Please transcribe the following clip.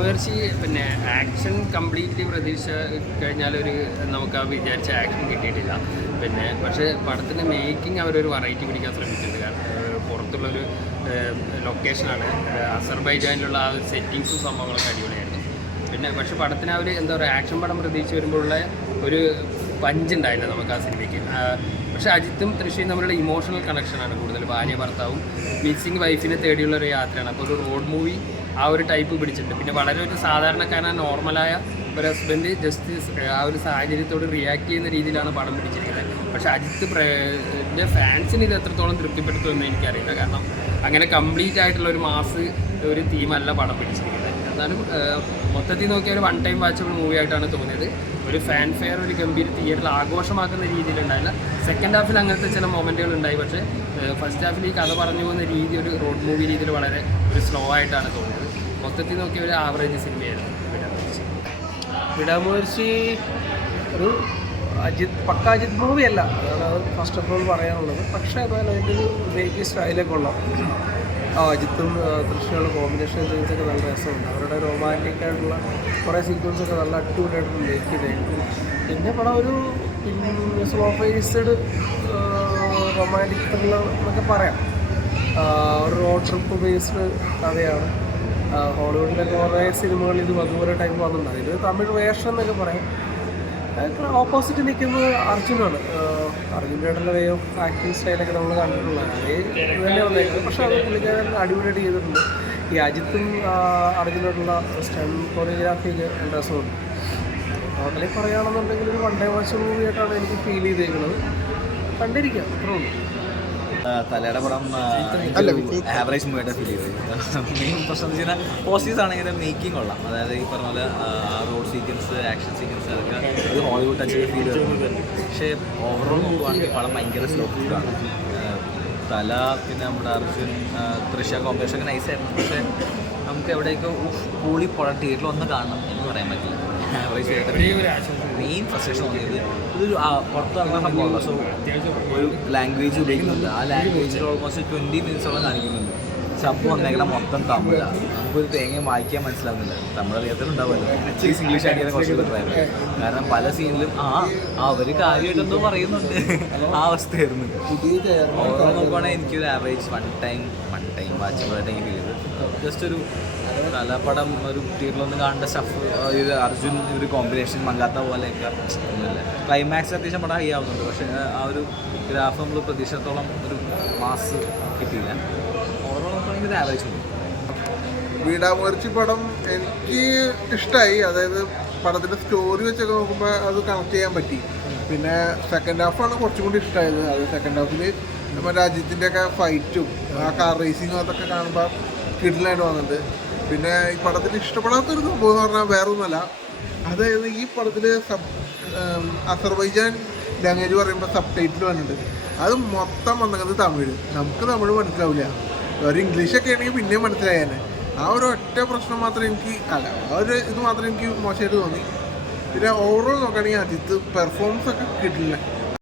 വിടാമുയർച്ചി പിന്നെ action completely പ്രതീക്ഷ കഴിഞ്ഞാൽ നമുക്ക് ആ വിചാരിച്ച ആക്ഷൻ കിട്ടിയിട്ടില്ല. പിന്നെ പക്ഷേ പടത്തിൻ്റെ മേക്കിംഗ് അവരൊരു വെറൈറ്റി പിടിക്കാൻ ശ്രമിച്ചിട്ടുണ്ട്. കാരണം പുറത്തുള്ളൊരു ലൊക്കേഷനാണ്, അസർബൈജാനിലുള്ള ആ സെറ്റിങ്സും സംഭവങ്ങളൊക്കെ അടിപൊളിയായിരുന്നു. പിന്നെ പക്ഷേ പടത്തിന് അവർ എന്താ പറയുക, ആക്ഷൻ പടം പ്രതീക്ഷിച്ച് വരുമ്പോഴുള്ള ഒരു പഞ്ചുണ്ടായില്ല നമുക്ക് ആ സിനിമയ്ക്ക്. പക്ഷേ അജിത്തും തൃശ്ശിയും തമ്മിലുള്ള ഇമോഷണൽ കണക്ഷനാണ് കൂടുതൽ. ഭാര്യ ഭർത്താവും മിസ്സിങ് വൈഫിനെ തേടിയുള്ള ഒരു യാത്രയാണ്. അപ്പോൾ ഒരു റോഡ് മൂവി ആ ഒരു ടൈപ്പ് പിടിച്ചിട്ടുണ്ട്. പിന്നെ വളരെ ഒരു സാധാരണക്കാരനായ നോർമലായ ഒരു ഹസ്ബൻഡ് ജസ്റ്റ് ആ ഒരു സാഹചര്യത്തോട് റിയാക്ട് ചെയ്യുന്ന രീതിയിലാണ് പടം പിടിച്ചിരിക്കുന്നത്. പക്ഷേ അജിത്ത് ഫാൻസിന് ഇത് എത്രത്തോളം തൃപ്തിപ്പെടുത്തുമെന്ന് എനിക്കറിയില്ല. കാരണം അങ്ങനെ കംപ്ലീറ്റ് ആയിട്ടുള്ള ഒരു മാസ് ഒരു തീമല്ല പടം പിടിച്ചിരിക്കുന്നത്. എന്നാലും മൊത്തത്തിൽ നോക്കിയാൽ ഒരു വൺ ടൈം വാച്ചബിൾ മൂവി ആയിട്ടാണ് തോന്നിയത്. ഒരു ഫാൻ ഫെയർ ഒരു ഗംഭീര തിയേറ്ററിൽ ആഘോഷമാക്കുന്ന രീതിയിലുണ്ടായില്ല. സെക്കൻഡ് ഹാഫിൽ അങ്ങനത്തെ ചില മൊമെൻറ്റുകൾ ഉണ്ടായി. പക്ഷേ ഫസ്റ്റ് ഹാഫിൽ ഈ കഥ പറഞ്ഞു പോകുന്ന രീതി ഒരു റോഡ് മൂവി രീതിയിൽ വളരെ ഒരു സ്ലോ ആയിട്ടാണ് തോന്നിയത്. മൊത്തത്തിൽ നോക്കിയ ഒരു ആവറേജ് സിനിമയായിരുന്നു വിടാമുയർച്ചി. ഒരു പക്ക അജിത് മൂവി അല്ല, അതാണ് ഫസ്റ്റ് ഓഫ് ഓൾ പറയാനുള്ളത്. പക്ഷേ എന്നാലും അതിൻ്റെ ഒരു മേക്കിംഗ് സ്റ്റൈലൊക്കെ ഉള്ള അജിത്തും തൃശ്ശിയുള്ള കോമ്പിനേഷൻ സീൻസൊക്കെ നല്ല രസമുണ്ട്. അവരുടെ റൊമാൻറ്റിക് ആയിട്ടുള്ള കുറേ സീക്വൻസൊക്കെ നല്ല അടിപൊളിയായിട്ട് മേക്ക് ചെയ്തായിരുന്നു. പിന്നെ പടം ഒരു സ്ലോ ഫേസ്ഡ് റൊമാൻറ്റിക് ത്രില്ലർ എന്നൊക്കെ പറയാം. ഒരു റോഡ് ട്രിപ്പ് ബേസ്ഡ് കഥയാണ്. ഹോളിവുഡിലൊക്കെ കുറേ സിനിമകൾ ഇത് അതുപോലെ ടൈപ്പ് വന്നിട്ടുണ്ടാകും. ഇത് തമിഴ് വേഷം എന്നൊക്കെ പറയാം. ഓപ്പോസിറ്റ് നിൽക്കുന്നത് അർജുനാണ്. അർജുനയുടെ വേ ഓഫ് ആക്ടിങ് സ്റ്റൈലൊക്കെ നമ്മൾ കണ്ടിട്ടുള്ളതാണ്. അതേ ഇത് തന്നെ വന്നേക്കുന്നത്. പക്ഷേ അത് പുള്ളിക്കാരൻ അടിപൊളിയായിട്ട് ചെയ്തിട്ടുണ്ട്. ഈ അജിത്തും അർജുനായിട്ടുള്ള സ്റ്റണ്ട് കൊറിയോഗ്രാഫിയൊക്കെ രസമുണ്ട്. ടോട്ടലി പറയുകയാണെന്നുണ്ടെങ്കിൽ ഒരു വൺ ഡേ വാച്ച് മൂവിയായിട്ടാണ് എനിക്ക് ഫീൽ ചെയ്തേക്കുന്നത്. കണ്ടിരിക്കാം, അത്രേ ഉള്ളൂ. തലയുടെ പടം ആവറേജ് മൂവിയായിട്ട് ഫീൽ ചെയ്തത്. മെയിൻ പ്രശ്നം എന്ന് വെച്ചാൽ പോസിറ്റീവ്സ് ആണെങ്കിൽ മേക്കിംഗ് കൊള്ളാം. അതായത് ഈ പറഞ്ഞ പോലെ റോഡ് സീക്വൻസ്, ആക്ഷൻ സീക്വൻസ് അതൊക്കെ ഒരു ഹോളിവുഡ് ടച്ച് ഫീൽ ചെയ്യുന്നുണ്ട്. പക്ഷേ ഓവറോൾ നോക്കുവാണെങ്കിൽ പടം ഭയങ്കര സ്ലോ ഫുഡാണ്. തല പിന്നെ നമ്മുടെ അർജുൻ തൃശ്ശ കോമ്പിനേഷൻ ഒക്കെ നൈസായിരുന്നു. പക്ഷേ നമുക്ക് എവിടെയൊക്കെ കൂളി പടം തിയേറ്ററിൽ ഒന്ന് കാണണം എന്ന് പറയാൻ പറ്റില്ല. ആവറേജ് ആയിട്ട് മെയിൻ ഫ്രസ്ട്രേഷൻ തോന്നിയത് ഇതൊരു പുറത്തിറങ്ങുന്ന സംഭവമല്ല. സോ ഒരു ലാംഗ്വേജ് ഉപയോഗിക്കുന്നുണ്ട്. ആ ലാംഗ്വേജിൽ ഓൾമോസ്റ്റ് 20 മിനിറ്റ്സോളം കാണിക്കുന്നുണ്ട്. സബ് വന്നേക്കണം മൊത്തം തമിഴാണ്. നമുക്കൊരു തേങ്ങ വായിക്കാൻ മനസ്സിലാവുന്നില്ല. തമിഴ് അറിയാത്തതുണ്ടാവുമല്ലോ. അറ്റ്ലീസ്റ്റ് ഇംഗ്ലീഷ് ആക്കിയാൽ കുറച്ച് ബെറ്ററായിരുന്നു. കാരണം പല സീനിലും അവർ കാര്യമായിട്ടെന്തോ പറയുന്നുണ്ട്. ആ അവസ്ഥയായിരുന്നു. ഓരോ നോക്കുവാണെങ്കിൽ എനിക്കൊരു ആവറേജ് വൺ ടൈം വാച്ചബിളായിട്ട് എനിക്ക് ഫീൽ ചെയ്തത്. ജസ്റ്റ് ഒരു കലാപടം ഒരു തിയേറ്ററിലൊന്നും കാണേണ്ട സ്റ്റഫ്. ഇത് അർജുൻ ഒരു കോമ്പിനേഷൻ മങ്ങാത്ത പോലെയൊക്കെ ഒന്നുമില്ല. ക്ലൈമാക്സ് അത്യാവശ്യം പടം ഹൈ ആവുന്നുണ്ട്. പക്ഷേ ആ ഒരു ഗ്രാഫ് നമ്മൾ പ്രതീക്ഷിച്ചിടത്തോളം ഒരു മാസ് കിട്ടിയില്ല. ഓവറോൾ നോക്കുകയാണെങ്കിൽ ഒരു ആവറേജ് ഉണ്ട്. വിടാമുയർച്ചി പടം എനിക്ക് ഇഷ്ടമായി. അതായത് പടത്തിൻ്റെ സ്റ്റോറി വെച്ചൊക്കെ നോക്കുമ്പോൾ അത് കണക്ട് ചെയ്യാൻ പറ്റി. പിന്നെ സെക്കൻഡ് ഹാഫാണ് കുറച്ചും കൂടി ഇഷ്ടമായത്. അത് സെക്കൻഡ് ഹാഫിൽ മറ്റേ അജിത്തിൻ്റെയൊക്കെ ഫൈറ്റും ആ കാർ റേസിങ്ങും അതൊക്കെ കാണുമ്പോൾ കിടിലായിട്ട് വന്നിട്ടുണ്ട്. പിന്നെ ഈ പടത്തിൽ ഇഷ്ടപ്പെടാത്തൊരു സംഭവം എന്ന് പറഞ്ഞാൽ വേറെ ഒന്നുമല്ല. അതായത് ഈ പടത്തിൽ അസർബൈജാൻ ലാംഗ്വേജ് പറയുമ്പോൾ സബ് ടൈറ്റിൽ വന്നിട്ടുണ്ട്. അത് മൊത്തം വന്നത് തമിഴ്. നമുക്ക് തമിഴ് മനസ്സിലാവില്ല. ഒരു ഇംഗ്ലീഷൊക്കെ ആണെങ്കിൽ പിന്നെയും മനസ്സിലായേനെ. ആ ഒരു ഒറ്റ പ്രശ്നം മാത്രമേ എനിക്ക് ആ ഒരു ഇത് മാത്രമേ എനിക്ക് മോശമായിട്ട് തോന്നി. പിന്നെ ഓവറോൾ നോക്കുകയാണെങ്കിൽ അജിത്ത് പെർഫോമൻസ് ഒക്കെ കിട്ടില്ല.